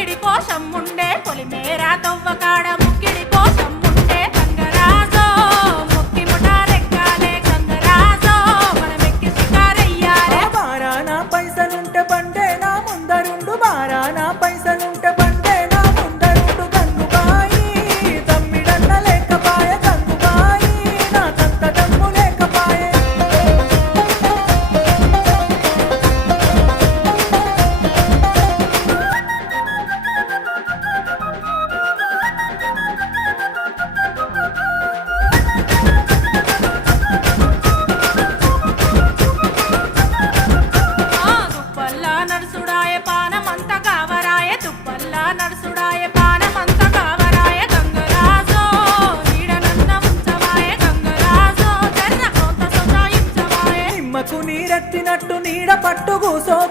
ముక్కిడి కోసం ఉండే పొలిమేరా తవ్వకాడ ముక్కిడి కోసం ఉండే గంగరాజో ముక్కి ముఠారెక్కాలే గంగరాజో మనమెక్కి షికారెయ్యాలే బారానా పైసలుంటే బండే నా ముందరుండు బారానా పైసలుంటే బండే నా ముందరుండు గంగుబాయి తమ్మిడన్న లేకపాయ గంగుబాయి నాకంత దమ్ము లేకపాయే దుప్పల్లా నడుసుడాయ పానమంత కావరాయ దుప్పల్లా నడుసుడాయ పానమంత కావరాయ గంగరాజో నీడనన్న ఉంచవాయ గంగరాజో జర్ర కొంత సొంతాయించవాయ నిమ్మకు నీరెత్తినట్టు నీడ పట్టు కూసో